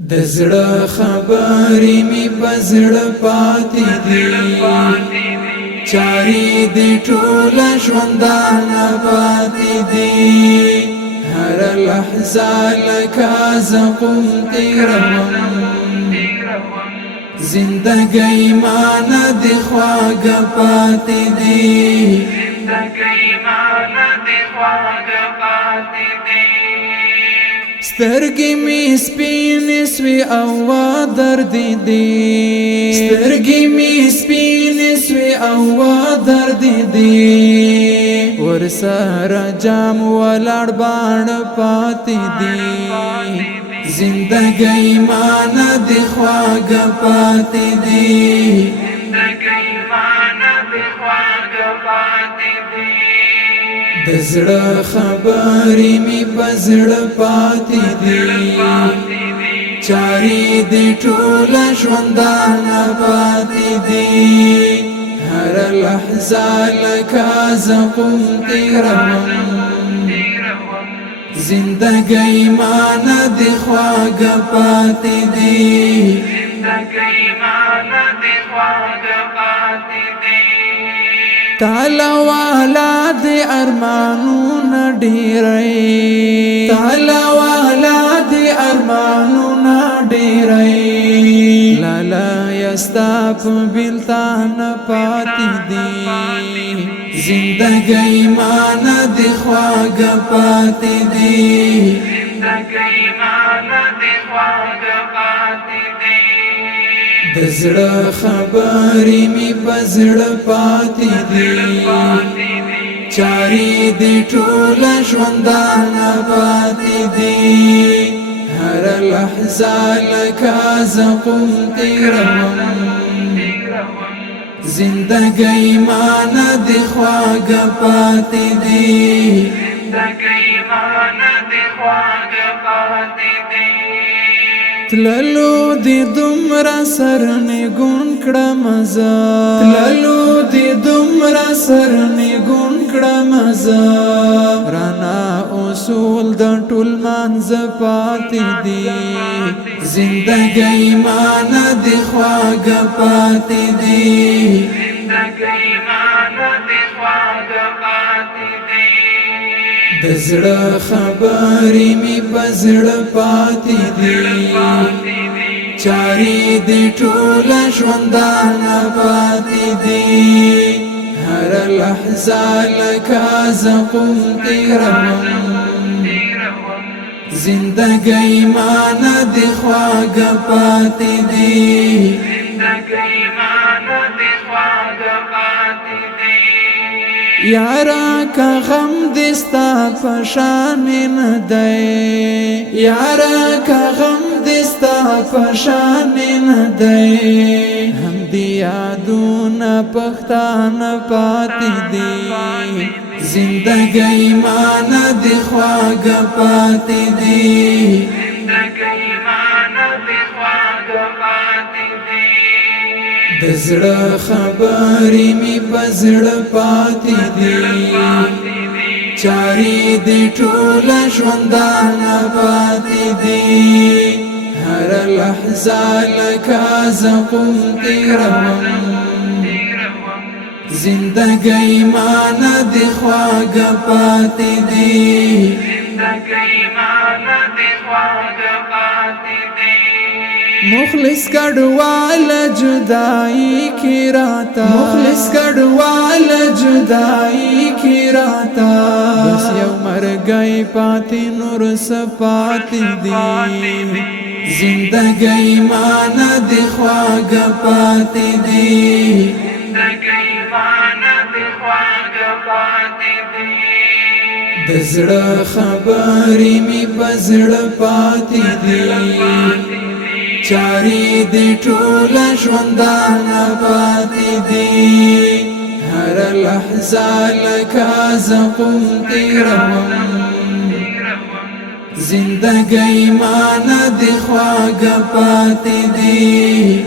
د زړه خبرې می پزړه پاتې دي چاري دې ټول ژوندانه پاتې دي هر لحظه لکه زقوم تیروم زندګۍ مانا د خواږه پاتې دي سترګې می سپینې سوې او درد دي سترګې می سپینې سوې او درد دي ورسره جام ولاړ باڼ پاتې دي زندګۍ مانا د خواږه پاتې دي د زړه خبرې می پزړه پاتې دي چاري دې ټول ژوندانه پاتې دي هر لحظه لکه زقوم تیروم زندګۍ مانا د خواږه پاتې دي تعالی والا د ارمانونو ډېرې تعالی والا د ارمانونو ډېرې لالا یستا په بلتان پاتې دي زندګۍ مانا د خواږه پاتې دي د زړه خبرې می پزړه پاتې دي چاري دې ټول ژوندانه پاتې دي هر لحظه لکه زقوم تیروم زندګۍ مانا د خواږه پاتې دي تللو دی دومره سرنګون کړم زه تللو دی دومره سرنګون کړم زه رانا اصول د ټول منځ پاتې دي زندګۍ مانا د خواږه پاتې دي د زړه خبرې می پزړه پاتې دي چاري دې ټول ژوندانه پاتې دي هر لحظه لکه زقوم تیروم زندګۍ مانا د خواږه پاتې دي یارا کا غم دستا پشان نه دی یارا کا غم دستا پشان نه دی هم دی یادونه پښتانه پاتې دي زندګۍ مانا د خواږه پاتې دي د زړه خبرې می پزړه پاتې دي چاري دې ټول ژوندانه پاتې دي هر لحظه لکه زقوم تیروم زندګۍ مانا د خواږه پاتې دي مخلص کډوال جدائی کی راتا مخلص کډوال جدائی کی راتا بس یو مرګي پاتې نور سپاتې دي زندګۍ مانا د خواږه پاتې دي د زړه خبرې می پزړه پاتې دي چاري دې ټول ژوندانه پاتې دي هر لحظه لکه زقوم تیروم زندګۍ مانا د خواږه پاتې دي